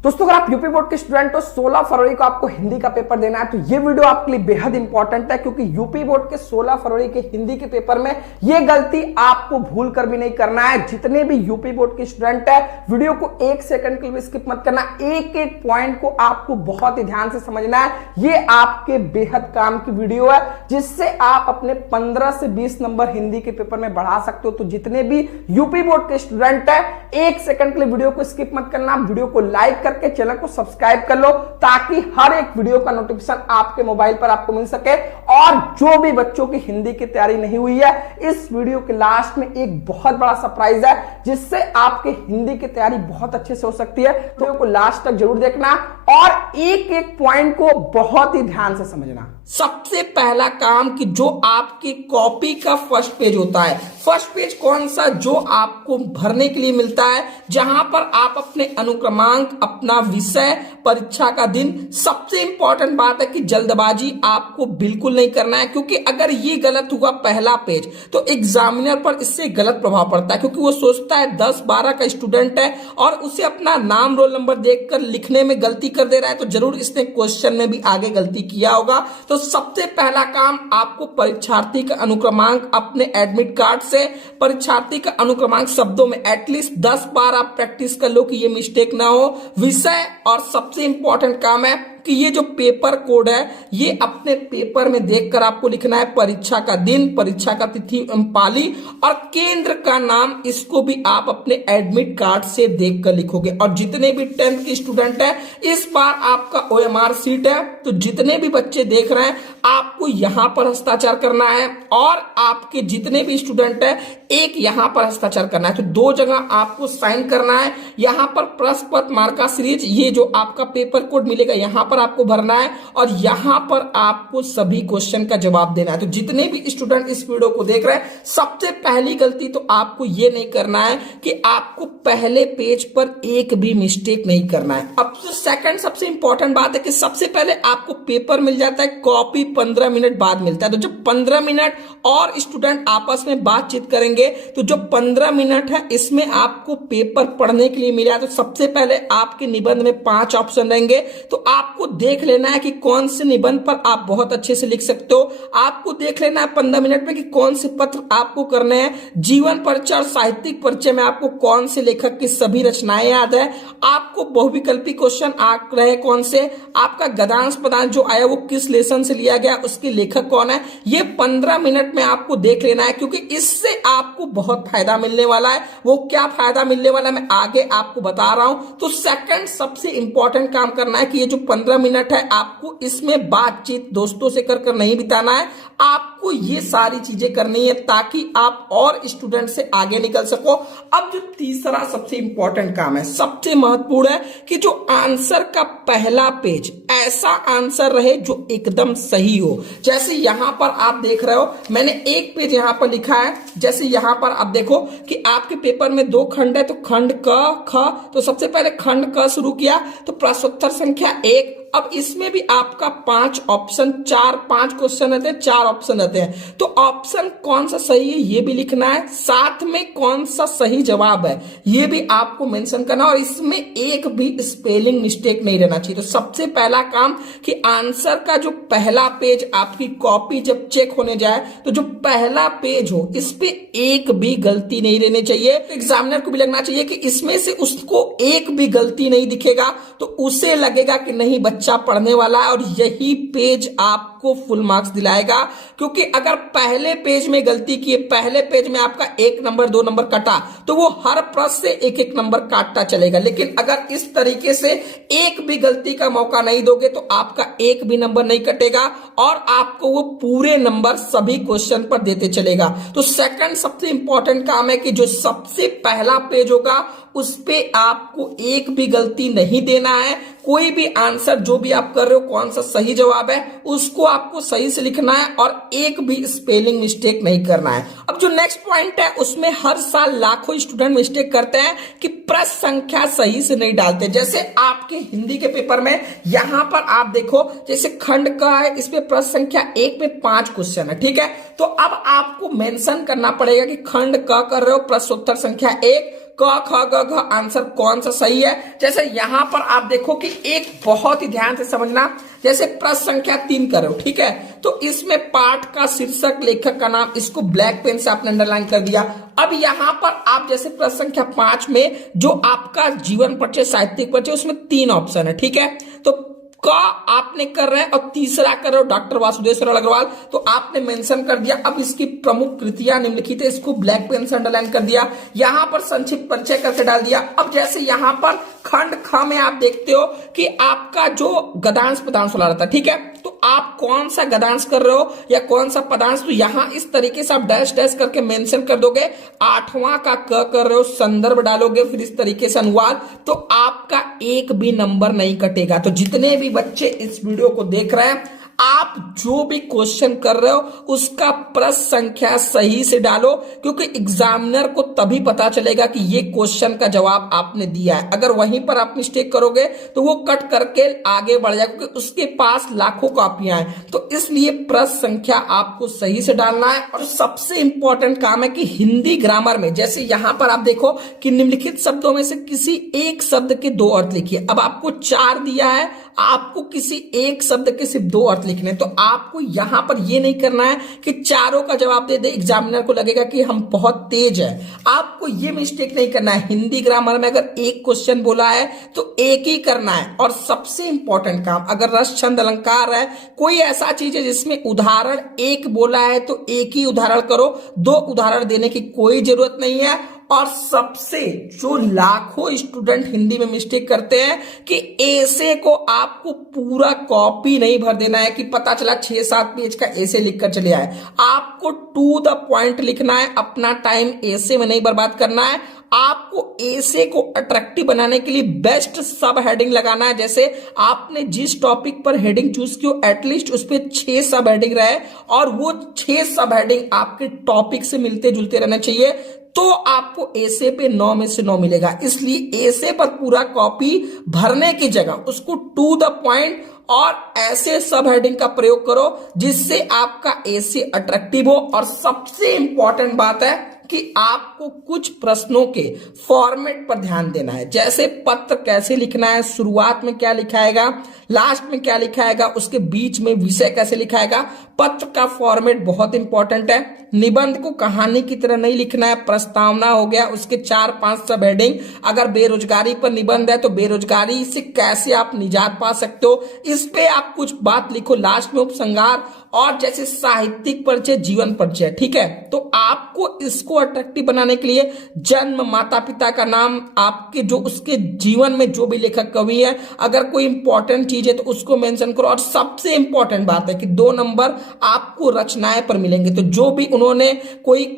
दोस्तों अगर आप यूपी बोर्ड के स्टूडेंट हो 16 फरवरी को आपको हिंदी का पेपर देना है तो ये वीडियो आपके लिए बेहद इंपॉर्टेंट है क्योंकि यूपी बोर्ड के 16 फरवरी के हिंदी के पेपर में ये गलती आपको भूल कर भी नहीं करना है। जितने भी यूपी बोर्ड के स्टूडेंट है वीडियो को एक सेकंड के लिए स्किप मत करना, एक एक पॉइंट को आपको बहुत ही ध्यान से समझना है। ये आपके बेहद काम की वीडियो है जिससे आप अपने 15 से 20 नंबर हिंदी के पेपर में बढ़ा सकते हो। तो जितने भी यूपी बोर्ड के स्टूडेंट है एक सेकंड के लिए वीडियो को स्किप मत करना, वीडियो को लाइक करके चैनल को सब्सक्राइब कर लो ताकि हर एक वीडियो का नोटिफिकेशन आपके मोबाइल पर आपको मिल सके। और जो भी बच्चों की हिंदी की तैयारी नहीं हुई है इस वीडियो के लास्ट में एक बहुत बड़ा सरप्राइज है जिससे आपके हिंदी की तैयारी बहुत अच्छे से हो सकती है। तो वीडियो को लास्ट तक जरूर देखना और एक एक पॉइंट को बहुत ही ध्यान से समझना। सबसे पहला काम कि जो आपकी कॉपी का फर्स्ट पेज होता है, फर्स्ट पेज कौन सा जो आपको भरने के लिए मिलता है, जहां पर आप अपने अनुक्रमांक, अपना विषय, परीक्षा का दिन। सबसे इंपॉर्टेंट बात है कि जल्दबाजी आपको बिल्कुल नहीं करना है क्योंकि अगर ये गलत हुआ पहला पेज तो एग्जामिनर पर इससे गलत प्रभाव पड़ता है क्योंकि वो सोचता है 10-12 का स्टूडेंट है और उसे अपना नाम रोल नंबर देखकर लिखने में गलती कर दे रहा है तो जरूर इसने क्वेश्चन में भी आगे गलती किया होगा। तो सबसे पहला काम आपको परीक्षार्थी का अनुक्रमांक अपने एडमिट कार्ड से परीक्षार्थी का अनुक्रमांक शब्दों में एटलीस्ट 10 बार आप प्रैक्टिस कर लो कि ये मिस्टेक ना हो। विषय और सबसे इंपॉर्टेंट काम है कि ये जो पेपर कोड है ये अपने पेपर में देखकर आपको लिखना है। परीक्षा का दिन, परीक्षा का तिथि पाली और केंद्र का नाम, इसको भी आप अपने एडमिट कार्ड से देखकर लिखोगे। और जितने भी 10th के स्टूडेंट है इस बार आपका OMR सीट है तो जितने भी बच्चे देख रहे हैं आपको यहां पर हस्ताक्षर करना है और आपके जितने भी स्टूडेंट है एक यहां पर हस्ताक्षर करना है। तो दो जगह आपको साइन करना है। यहां पर प्रश्न पत्र मार्का सीरीज ये जो आपका पेपर कोड मिलेगा यहां पर आपको भरना है और यहां पर आपको सभी क्वेश्चन का जवाब देना है। तो जितने भी स्टूडेंट इस वीडियो को देख रहे हैं सबसे पहली गलती तो आपको ये नहीं करना है कि आपको पहले पेज पर एक भी मिस्टेक नहीं करना है। अब जो सेकंड सबसे इंपॉर्टेंट बात है कि सबसे पहले आपको पेपर मिल जाता है, कॉपी 15 मिनट बाद मिलता है। तो जब 15 मिनट और स्टूडेंट आपस में बातचीत करेंगे तो जो 15 मिनट है इसमें आपको पेपर पढ़ने के लिए मिला है। तो सबसे पहले आपके निबंध में 5 ऑप्शन रहेंगे तो आपको देख लेना है कि कौन से निबंध पर आप बहुत अच्छे से लिख सकते हो। आपको देख लेना है 15 मिनट में कि कौन से पत्र आपको करने हैं। जीवन परिचय और साहित्यिक परिचय में आपको कौन से लेखक की सभी रचनाएं याद है। आपको बहुविकल्पी क्वेश्चन आ रहे कौन से, आपका गद्यांश पदांश जो आया वो किस लेसन से लिया गया, उसके लेखक कौन है, ये 15 मिनट में आपको देख लेना है क्योंकि इससे आपको बहुत फायदा मिलने वाला है। वो क्या फायदा मिलने वाला है मैं आगे आपको बता रहा हूं। तो सेकंड सबसे इंपॉर्टेंट काम करना है कि ये जो 15 मिनट है आपको इसमें बातचीत दोस्तों से कर नहीं बिताना है। आपको ये सारी चीजें करनी है ताकि आप और स्टूडेंट से आगे निकल सको। अब जो तीसरा सबसे इंपॉर्टेंट काम है, सबसे महत्वपूर्ण है कि जो आंसर का पहला पेज ऐसा आंसर रहे जो एकदम सही हो। जैसे यहां पर आप देख रहे हो मैंने एक पेज यहां पर लिखा है। जैसे यहां पर आप देखो कि आपके पेपर में 2 खंड है तो खंड क ख, तो सबसे पहले खंड क शुरू किया तो प्रश्नोत्तर संख्या 1। अब इसमें भी आपका 5 ऑप्शन 5 क्वेश्चन रहते हैं, 4 ऑप्शन रहते हैं। तो ऑप्शन कौन सा सही है ये भी लिखना है, साथ में कौन सा सही जवाब है ये भी आपको मेंशन करना और इसमें एक भी स्पेलिंग मिस्टेक नहीं रहना चाहिए। तो सबसे पहला काम कि आंसर का जो पहला पेज आपकी कॉपी जब चेक होने जाए तो जो पहला पेज हो इस पे एक भी गलती नहीं रहनी चाहिए। तो एग्जामिनर को भी लगना चाहिए कि इसमें से उसको एक भी गलती नहीं दिखेगा तो उसे लगेगा कि नहीं बच्चा पढ़ने वाला है और यही पेज आपको फुल मार्क्स दिलाएगा। क्योंकि अगर पहले पेज में गलती की, पहले पेज में आपका 1 नंबर 2 नंबर कटा तो वो हर प्रश्न से 1-1 नंबर काटता चलेगा। लेकिन अगर इस तरीके से एक भी गलती का मौका नहीं दोगे तो आपका एक भी नंबर नहीं कटेगा और आपको वो पूरे नंबर सभी क्वेश्चन पर देते चलेगा। तो सेकंड सबसे इंपॉर्टेंट काम है कि जो सबसे पहला पेज होगा उस पे आपको एक भी गलती नहीं देना है। कोई भी आंसर जो भी आप कर रहे हो कौन सा सही जवाब है उसको आपको सही से लिखना है और एक भी स्पेलिंग मिस्टेक नहीं करना है। अब जो नेक्स्ट पॉइंट है उसमें हर साल लाखों स्टूडेंट मिस्टेक करते हैं कि प्रश्न संख्या सही से नहीं डालते। जैसे आपके हिंदी के पेपर में यहां पर आप देखो जैसे खंड का है इस पे प्रश्न संख्या 1 में 5 क्वेश्चन है, ठीक है। तो अब आपको मेंशन करना पड़ेगा कि खंड क कर रहे हो प्रश्नोत्तर संख्या 1, क ख ग घ आंसर कौन सा सही है। जैसे यहां पर आप देखो कि एक बहुत ही ध्यान से समझना, जैसे प्रश्न संख्या 3 करो, ठीक है, तो इसमें पाठ का शीर्षक, लेखक का नाम, इसको ब्लैक पेन से आपने अंडरलाइन कर दिया। अब यहां पर आप जैसे प्रश्न संख्या 5 में जो आपका जीवन परिचय, साहित्यिक परिचय, उसमें 3 ऑप्शन है, ठीक है, तो का आपने कर रहे हैं और तीसरा कर रहे हो डॉक्टर वासुदेव अग्रवाल, तो आपने मेंशन कर दिया। अब इसकी प्रमुख कृतियां निम्नलिखित है, इसको ब्लैक पेन से अंडरलाइन कर दिया। यहां पर संक्षिप्त परिचय करके डाल दिया। अब जैसे यहां पर खंड ख में आप देखते हो कि आपका जो गदांश पदांश वाला रहता है, ठीक है, तो आप कौन सा गदांश कर रहे हो या कौन सा पदांश, तो यहां इस तरीके से आप डैश डैश करके मेंशन कर दोगे। 8वां का क कर रहे हो, संदर्भ डालोगे, फिर इस तरीके से अनुवाद, तो आपका एक भी नंबर नहीं कटेगा। तो जितने भी बच्चे इस वीडियो को देख रहे हैं, आप जो भी क्वेश्चन कर रहे हो उसका प्रश्न संख्या सही से डालो, क्योंकि एग्जामिनर को तभी पता चलेगा कि ये क्वेश्चन का जवाब आपने दिया है। अगर वहीं पर आप मिस्टेक करोगे तो वो कट करके आगे बढ़ जाएगा, क्योंकि उसके पास लाखों कॉपियां हैं। तो इसलिए प्रश्न संख्या आपको सही से डालना है। और सबसे इंपॉर्टेंट काम है कि हिंदी ग्रामर में, जैसे यहां पर आप देखो कि निम्नलिखित शब्दों में से किसी एक शब्द के 2 अर्थ लिखिए। अब आपको 4 दिया है, आपको किसी एक शब्द के सिर्फ 2 अर्थ लिखने, तो आपको यहां पर ये नहीं करना है कि चारों का जवाब दे दे, एग्जामिनर को लगेगा कि हम बहुत तेज है। आपको ये मिस्टेक नहीं करना है। हिंदी ग्रामर में अगर एक क्वेश्चन बोला है तो एक ही करना है। और सबसे इंपॉर्टेंट काम, अगर रस छंद अलंकार है, कोई ऐसा चीज है जिसमें उदाहरण एक बोला है तो एक ही उदाहरण करो, 2 उदाहरण देने की कोई जरूरत नहीं है। और सबसे जो लाखों स्टूडेंट हिंदी में मिस्टेक करते हैं कि ऐसे को आपको पूरा कॉपी नहीं भर देना है कि पता चला 6-7 पेज का ऐसे लिखकर चले आए। आपको टू द पॉइंट लिखना है, अपना टाइम ऐसे में नहीं बर्बाद करना है। आपको ऐसे को अट्रैक्टिव बनाने के लिए बेस्ट सब हेडिंग लगाना है। जैसे आपने जिस टॉपिक पर हेडिंग चूज की हो, एटलीस्ट उस पर 6 सब हेडिंग रहे और वो 6 सब हेडिंग आपके टॉपिक से मिलते जुलते रहने चाहिए, तो आपको ऐसे पे 9 में से 9 मिलेगा। इसलिए ऐसे पर पूरा कॉपी भरने की जगह उसको टू द पॉइंट और ऐसे सब हेडिंग का प्रयोग करो जिससे आपका ऐसे अट्रैक्टिव हो। और सबसे इंपॉर्टेंट बात है कि आपको कुछ प्रश्नों के फॉर्मेट पर ध्यान देना है। जैसे पत्र कैसे लिखना है, शुरुआत में क्या लिखाएगा, लास्ट में क्या लिखाएगा, उसके बीच में विषय कैसे लिखाएगा। पत्र का फॉर्मेट बहुत इंपॉर्टेंट है। निबंध को कहानी की तरह नहीं लिखना है। प्रस्तावना हो गया, उसके 4-5 सब हेडिंग। अगर बेरोजगारी पर निबंध है तो बेरोजगारी से कैसे आप निजात पा सकते हो, इस पे आप कुछ बात लिखो। लास्ट में उपसंहार। और जैसे साहित्यिक परिचय, जीवन परिचय, ठीक है, तो आपको इसको अट्रैक्टिव बनाने के लिए जन्म, माता पिता का नाम, आपके जो उसके जीवन में जो भी लेखक कवि है, अगर कोई इंपॉर्टेंट चीज है तो उसको मेंशन करो। और सबसे इंपॉर्टेंट बात है कि 2 नंबर आपको रचनाएं पर मिलेंगे। तो जो भी उन्होंने कोई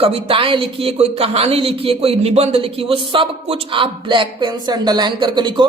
कविताएं लिखी है, कोई कहानी लिखी है, कोई निबंध लिखी है, वो सब कुछ आप ब्लैक पेन से अंडरलाइन करके लिखो।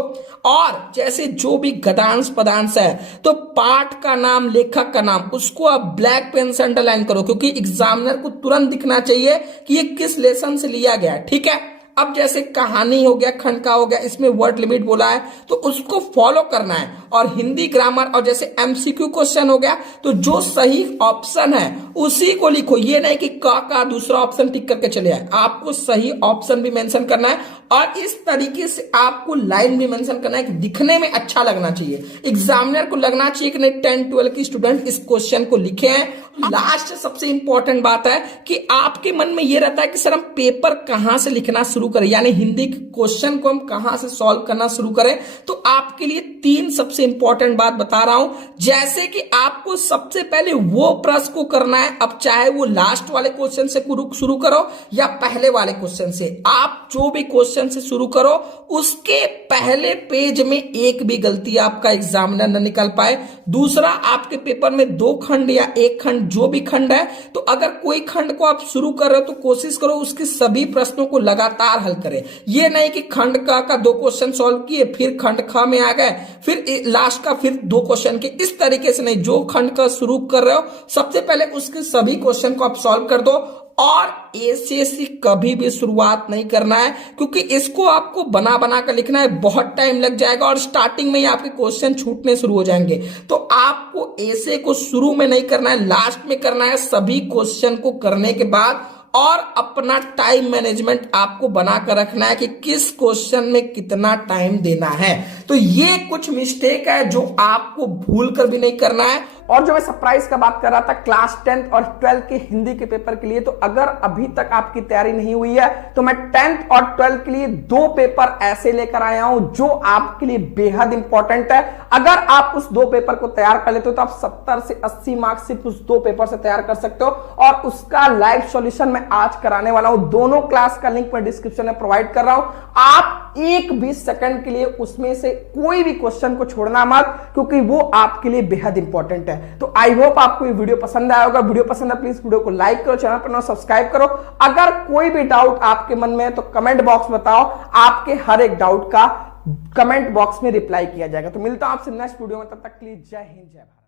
और जैसे जो भी गद्यांश पदांश है तो पाठ का नाम, लेखक का नाम, उसको आप ब्लैक पेन से अंडरलाइन करो, क्योंकि एग्जामिनर को तुरंत दिखना चाहिए कि ये किस लेसन से लिया गया है, ठीक है। अब जैसे कहानी हो गया, खंड का हो गया, इसमें वर्ड लिमिट बोला है तो उसको फॉलो करना है। और हिंदी ग्रामर और जैसे एमसीक्यू क्वेश्चन हो गया तो जो सही ऑप्शन है उसी को लिखो। ये नहीं कि का दूसरा ऑप्शन टिक करके चले आए, आपको सही ऑप्शन भी मेंशन करना है। और इस तरीके से आपको लाइन भी मेंशन करना है कि दिखने में अच्छा लगना चाहिए, एग्जामिनर को लगना चाहिए कि नहीं 10-12 की स्टूडेंट इस क्वेश्चन को लिखे हैं। लास्ट सबसे इंपॉर्टेंट बात है कि आपके मन में यह रहता है कि सर हम पेपर कहां से लिखना शुरू करें, यानी हिंदी के क्वेश्चन को हम कहां से सॉल्व करना शुरू करें। तो आपके लिए 3 सबसे इंपॉर्टेंट बात बता रहा हूं। जैसे कि आपको सबसे पहले वो प्रश्न को करना है, अब चाहे वो लास्ट वाले क्वेश्चन से शुरू करो या पहले वाले क्वेश्चन से, आप जो भी क्वेश्चन से शुरू करो उसके पहले पेज में एक भी गलती आपका एग्जामिनर न निकाल पाए। दूसरा, आपके पेपर में 2 खंड या 1 खंड, जो भी खंड है, तो अगर कोई खंड को आप शुरू कर रहे हो तो कोशिश करो उसके सभी प्रश्नों को लगातार हल करें। ये नहीं कि खंड का 2 क्वेश्चन सॉल्व किए, फिर खंड ख में आ गए, फिर लास्ट का फिर 2 क्वेश्चन के, इस तरीके से नहीं। जो खंड का शुरू कर रहे हो सबसे पहले उसके सभी क्वेश्चन को आप सॉल्व कर दो। और ऐसे कभी भी शुरुआत नहीं करना है, क्योंकि इसको आपको बना बना कर लिखना है, बहुत टाइम लग जाएगा और स्टार्टिंग में ही आपके क्वेश्चन छूटने शुरू हो जाएंगे। तो आपको ऐसे को शुरू में नहीं करना है, लास्ट में करना है, सभी क्वेश्चन को करने के बाद। और अपना टाइम मैनेजमेंट आपको बनाकर रखना है कि किस क्वेश्चन में कितना टाइम देना है। तो ये कुछ मिस्टेक है जो आपको भूल कर भी नहीं करना है। और जो मैं सरप्राइज का बात कर रहा था क्लास 10th और 12th के हिंदी के पेपर के लिए, तो अगर अभी तक आपकी तैयारी नहीं हुई है तो मैं 10th और 12th के लिए 2 पेपर ऐसे लेकर आया हूं जो आपके लिए बेहद इंपॉर्टेंट है। अगर आप उस 2 पेपर को तैयार कर लेते हो तो आप 70 से 80 मार्क्स सिर्फ उस 2 पेपर से तैयार कर सकते हो, और उसका लाइव सॉल्यूशन मैं आज कराने वाला हूं। दोनों क्लास का लिंक मैं डिस्क्रिप्शन में प्रोवाइड कर रहा हूं। आप 1-20 सेकंड के लिए उसमें से कोई भी क्वेश्चन को छोड़ना मत, क्योंकि वो आपके लिए बेहद इंपॉर्टेंट है। तो आई होप आपको ये वीडियो पसंद आया होगा। वीडियो पसंद है प्लीज वीडियो को लाइक करो, चैनल पर सब्सक्राइब करो। अगर कोई भी डाउट आपके मन में है तो कमेंट बॉक्स बताओ, आपके हर एक डाउट का कमेंट बॉक्स में रिप्लाई किया जाएगा। तो मिलता हूं आपसे नेक्स्ट वीडियो में, तब तक के लिए जय हिंद जय भारत।